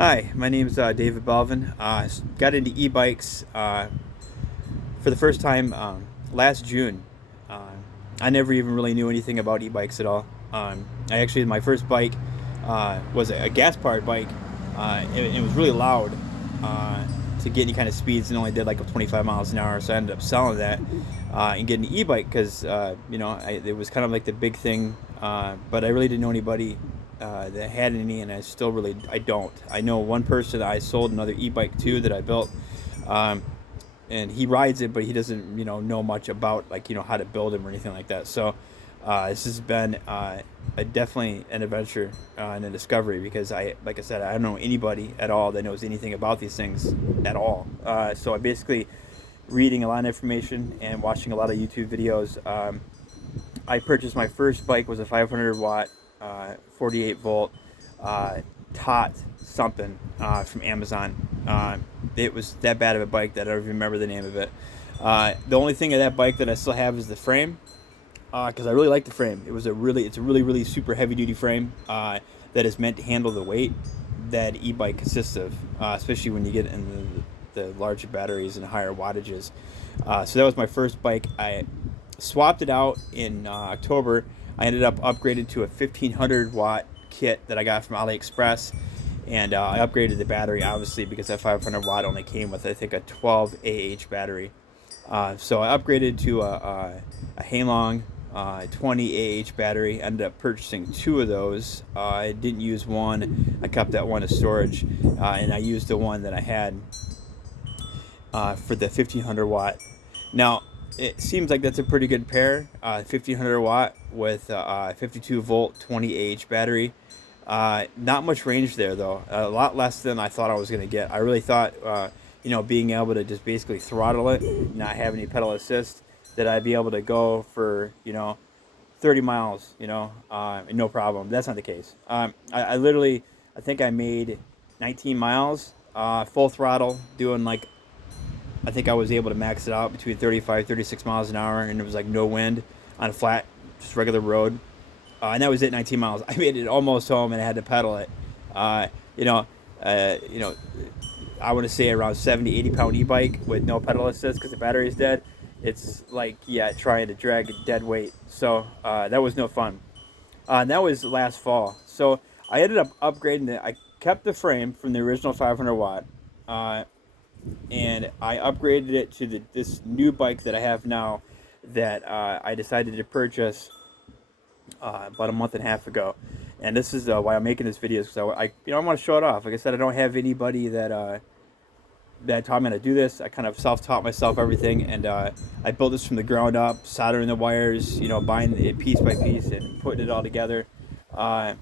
Hi, my name is David Belvin. Got into e-bikes for the first time last June. Uh, I never even really knew anything about e-bikes at all. My first bike was a gas-powered bike. It was really loud to get any kind of speeds, and only did like 25 miles an hour. So I ended up selling that and getting an e-bike because it was kind of like the big thing. But I really didn't know anybody that had any, and I don't. I know one person I sold another e-bike to that I built. Um, and he rides it, but he doesn't, know much about how to build them or anything like that. So this has been definitely an adventure and a discovery because like I said, I don't know anybody at all that knows anything about these things at all. So I basically reading a lot of information and watching a lot of YouTube videos. I purchased my first bike was a 500 watt, 48 volt, uh, tot something from Amazon. It was that bad of a bike that I don't even remember the name of it. The only thing of that bike that I still have is the frame, because I really like the frame. It's a really super heavy duty frame that is meant to handle the weight that e-bike consists of, especially when you get in the larger batteries and higher wattages. So that was my first bike. I swapped it out in October. I ended up upgraded to a 1500 watt kit that I got from AliExpress, and I upgraded the battery obviously because that 500 watt only came with I think a 12 battery. So I upgraded to a Halong 20 battery. Ended up purchasing two of those. I didn't use one. I kept that one as storage, and I used the one that I had for the 1500 watt. Now, it seems like that's a pretty good pair. 1500 watt with 52 volt 20 battery. Not much range there though. A lot less than I thought I was going to get. I really thought, being able to just basically throttle it, not have any pedal assist, that I'd be able to go for 30 miles, no problem. That's not the case. I literally, I think I made 19 miles, full throttle, doing like I think I was able to max it out between 35, 36 miles an hour, and it was like no wind on a flat, just regular road. And that was it, 19 miles. I made it almost home, and I had to pedal it. Uh, you know, you know, I want to say around 70, 80 pound e-bike with no pedal assist because the battery is dead. It's like, yeah, trying to drag a dead weight. So that was no fun. And that was last fall. So I ended up upgrading it. I kept the frame from the original 500 watt. Uh, and I upgraded it to this new bike that I have now that I decided to purchase about a month and a half ago. And this is why I'm making this video because I want to show it off. Like I said, I don't have anybody that taught me how to do this. I kind of self-taught myself everything, and I built this from the ground up, soldering the wires, buying it piece by piece and putting it all together. Uh,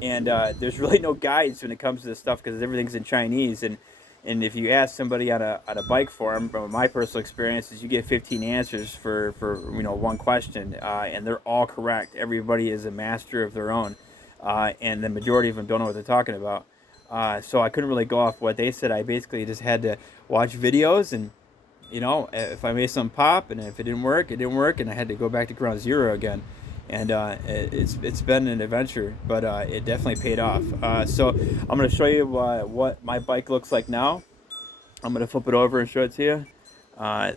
and there's really no guides when it comes to this stuff because everything's in Chinese. And if you ask somebody on a bike forum, from my personal experience, is you get 15 answers for one question, and they're all correct. Everybody is a master of their own, and the majority of them don't know what they're talking about. So I couldn't really go off what they said. I basically just had to watch videos, and if I made something pop, and if it didn't work, it didn't work, and I had to go back to ground zero again. And it's been an adventure, but it definitely paid off. So I'm going to show you what my bike looks like now. I'm going to flip it over and show it to you.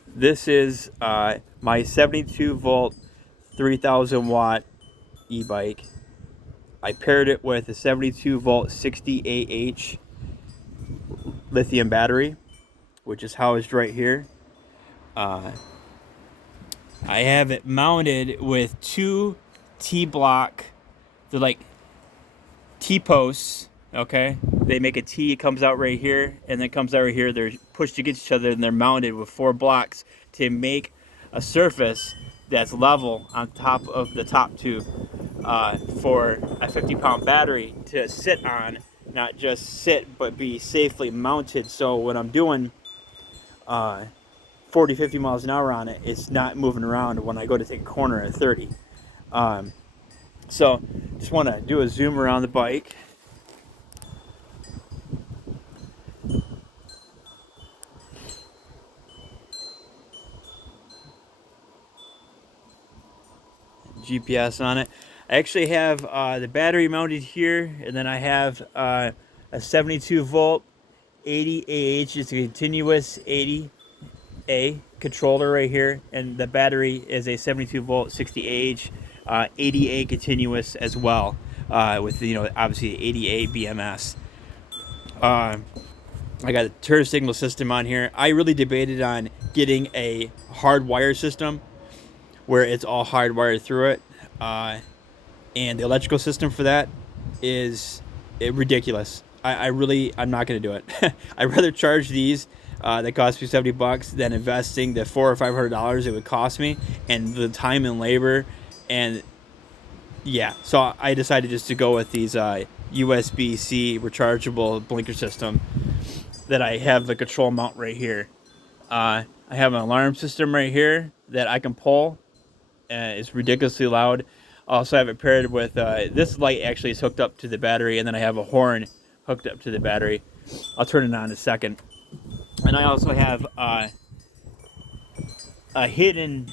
This is my 72 volt 3000 watt e-bike. I paired it with a 72 volt 60 lithium battery, which is housed right here. I have it mounted with two T-block. They're like T-posts, okay? They make a T, it comes out right here, and then it comes out right here. They're pushed against each other, and they're mounted with four blocks to make a surface that's level on top of the top tube for a 50-pound battery to sit on, not just sit, but be safely mounted. So when I'm doing 40, 50 miles an hour on it, it's not moving around when I go to take a corner at 30. So just want to do a zoom around the bike. GPS on it. I actually have the battery mounted here, and then I have a 72 volt 80 AH. It's a continuous 80A controller right here, and the battery is a 72 volt 60 AH 80A continuous as well, with obviously 80A BMS. I got a turn signal system on here. I really debated on getting a hardwire system where it's all hardwired through it, and the electrical system for that is ridiculous. I'm not going to do it. I'd rather charge these that cost me $70 than investing the $400 or $500 it would cost me, and the time and labor. And yeah, so I decided just to go with these USB-C rechargeable blinker system that I have the control mount right here. I have an alarm system right here that I can pull. It's ridiculously loud. I also have it paired with this light actually is hooked up to the battery, and then I have a horn hooked up to the battery. I'll turn it on in a second. And I also have a hidden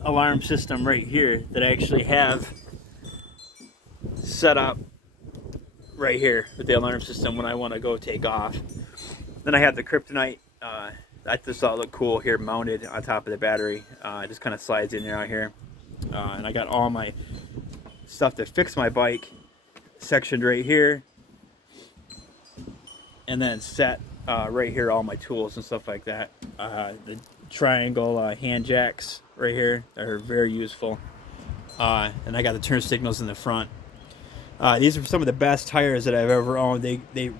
alarm system right here that I actually have set up right here with the alarm system when I want to go take off. Then I have the kryptonite. I just thought it looked cool here, mounted on top of the battery. It just kind of slides in there out here. And I got all my stuff to fix my bike sectioned right here, and then set right here, all my tools and stuff like that. The triangle hand jacks right here are very useful. And I got the turn signals in the front. These are some of the best tires that I've ever owned. They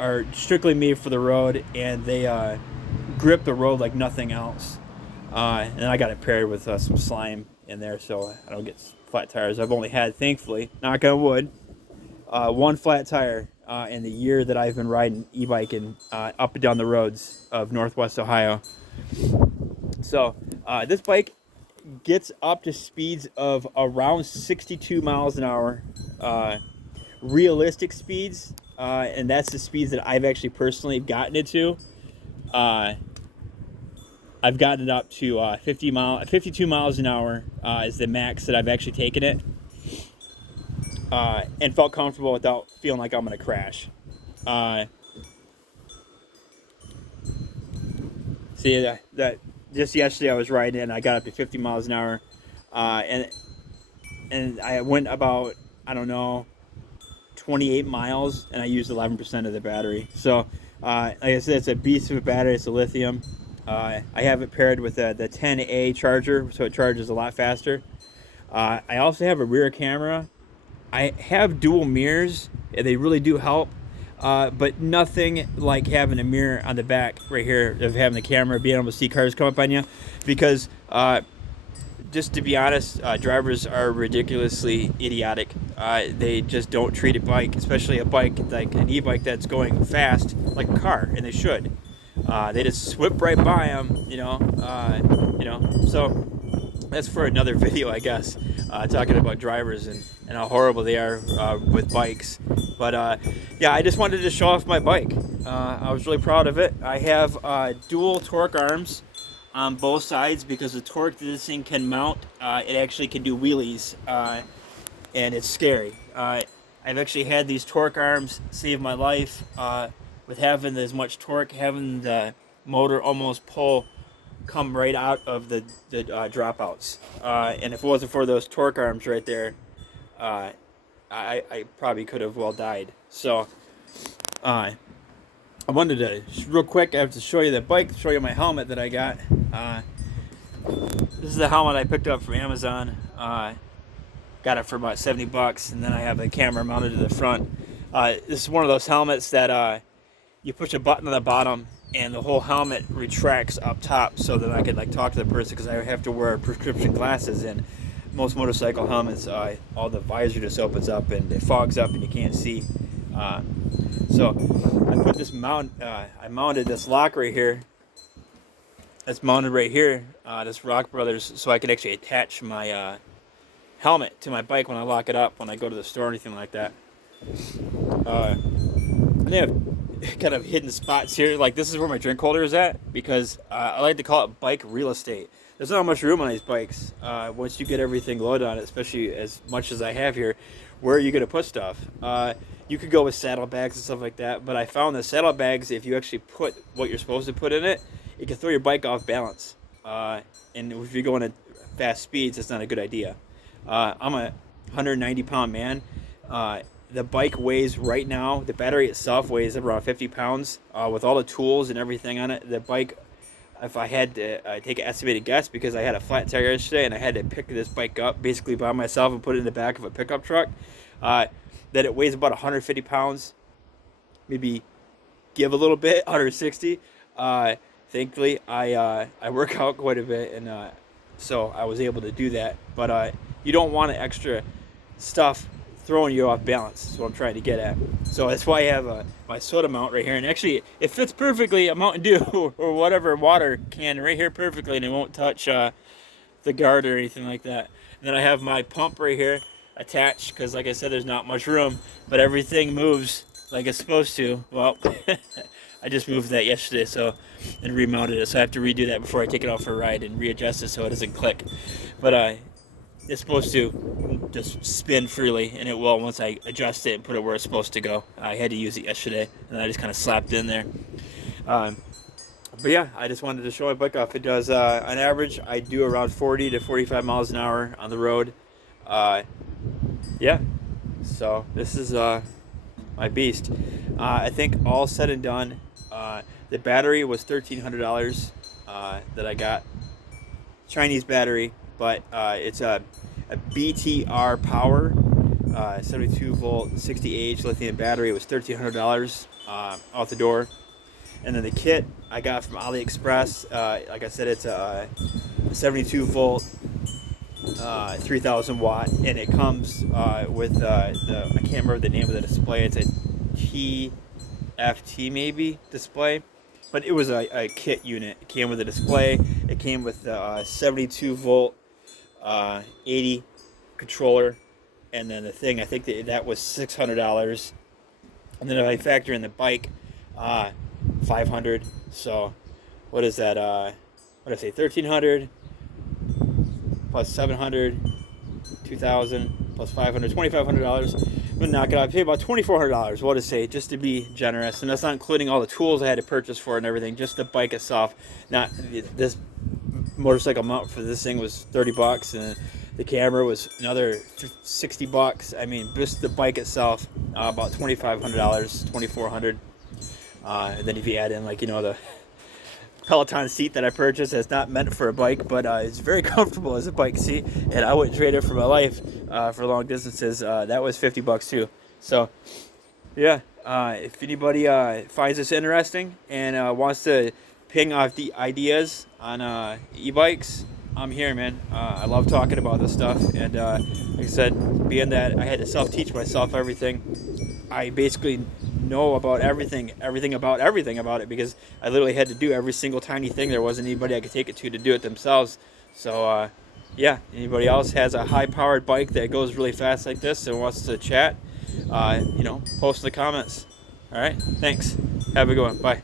are strictly made for the road, and they grip the road like nothing else. And I got it paired with some slime in there so I don't get flat tires. I've only had, thankfully, knock on wood, one flat tire in the year that I've been riding e-biking up and down the roads of Northwest Ohio. So this bike gets up to speeds of around 62 miles an hour, realistic speeds, and that's the speeds that I've actually personally gotten it to. I've gotten it up to 52 miles an hour is the max that I've actually taken it, and felt comfortable without feeling like I'm going to crash. See that just yesterday I was riding it and I got up to 50 miles an hour, and I went about, I don't know, 28 miles, and I used 11% of the battery. So like I said, it's a beast of a battery. It's a lithium. I have it paired with the 10A charger, so it charges a lot faster. I also have a rear camera. I have dual mirrors, and they really do help, but nothing like having a mirror on the back right here, of having the camera, being able to see cars come up on you, because just to be honest, drivers are ridiculously idiotic. They just don't treat a bike, especially a bike like an e-bike that's going fast, like a car, and they should. They just whip right by them, So that's for another video, I guess, talking about drivers and how horrible they are with bikes. But yeah, I just wanted to show off my bike. I was really proud of it. I have dual torque arms on both sides, because the torque that this thing can mount, it actually can do wheelies, and it's scary. I've actually had these torque arms save my life. With having as much torque, having the motor almost come right out of the dropouts. And if it wasn't for those torque arms right there, I probably could have well died. So I wanted to, real quick, I have to show you the bike, show you my helmet that I got. This is the helmet I picked up from Amazon. Got it for about $70, and then I have a camera mounted to the front. This is one of those helmets that you push a button on the bottom and the whole helmet retracts up top, so that I could talk to the person, because I have to wear prescription glasses, and most motorcycle helmets, all the visor just opens up and it fogs up and you can't see. So I put this I mounted this lock right here. That's mounted right here, this Rock Brothers, so I can actually attach my helmet to my bike when I lock it up, when I go to the store or anything like that. And they have kind of hidden spots here. Like, this is where my drink holder is at, because I like to call it bike real estate. There's not much room on these bikes. Once you get everything loaded on it, especially as much as I have here, where are you going to put stuff? You could go with saddlebags and stuff like that, but I found that saddlebags, if you actually put what you're supposed to put in it, it can throw your bike off balance. And if you're going at fast speeds, it's not a good idea. I'm a 190-pound man. The bike weighs right now, the battery itself weighs around 50 pounds. With all the tools and everything on it, the bike, if I had to take an estimated guess, because I had a flat tire yesterday and I had to pick this bike up basically by myself and put it in the back of a pickup truck, that it weighs about 150 pounds, maybe give a little bit, 160. Thankfully, I work out quite a bit, and so I was able to do that. But you don't want extra stuff throwing you off balance. That's what I'm trying to get at. So that's why I have my soda mount right here, and actually it fits perfectly a Mountain Dew or whatever water can right here perfectly, and it won't touch the guard or anything like that. And then I have my pump right here attached, because like I said, there's not much room, but everything moves like it's supposed to. Well, I just moved that yesterday, and remounted it, so I have to redo that before I take it out for a ride and readjust it so it doesn't click. But it's supposed to just spin freely, and it will once I adjust it and put it where it's supposed to go. I had to use it yesterday, and I just kind of slapped it in there. But yeah, I just wanted to show my bike off. It does, on average, I do around 40 to 45 miles an hour on the road. Yeah, so this is my beast. I think all said and done, the battery was $1,300 that I got. Chinese battery, but it's a BTR Power 72 volt 60Ah lithium battery. It was $1,300 out the door. And then the kit I got from AliExpress. Like I said, it's a 72 volt 3000 watt, and it comes with I can't remember the name of the display. It's a TFT maybe display, but it was a kit unit. It came with a display. It came with the 72 volt 80 controller, and then the thing, I think that was $600. And then if I factor in the bike, $500. So what is that? What did I say? $1,300 plus $700, $2,000 plus $500, $2,500. I'm gonna knock it out. I pay about $2,400. What to say, just to be generous, and that's not including all the tools I had to purchase for it and everything. Just the bike itself. Not this motorcycle mount for this thing was $30, and the camera was another $60. I mean, just the bike itself, about $2,500, $2,400. And then if you add in, like, the Peloton seat that I purchased, that's not meant for a bike, but it's very comfortable as a bike seat, and I wouldn't trade it for my life for long distances. That was $50 too. So yeah, if anybody finds this interesting and wants to ping off the ideas on e-bikes, I'm here, man. I love talking about this stuff, and like I said, being that I had to self-teach myself everything, I basically know about everything about it, because I literally had to do every single tiny thing. There wasn't anybody I could take it to do it themselves. So yeah, anybody else has a high-powered bike that goes really fast like this and wants to chat, post in the comments. All right, thanks. Have a good one. Bye.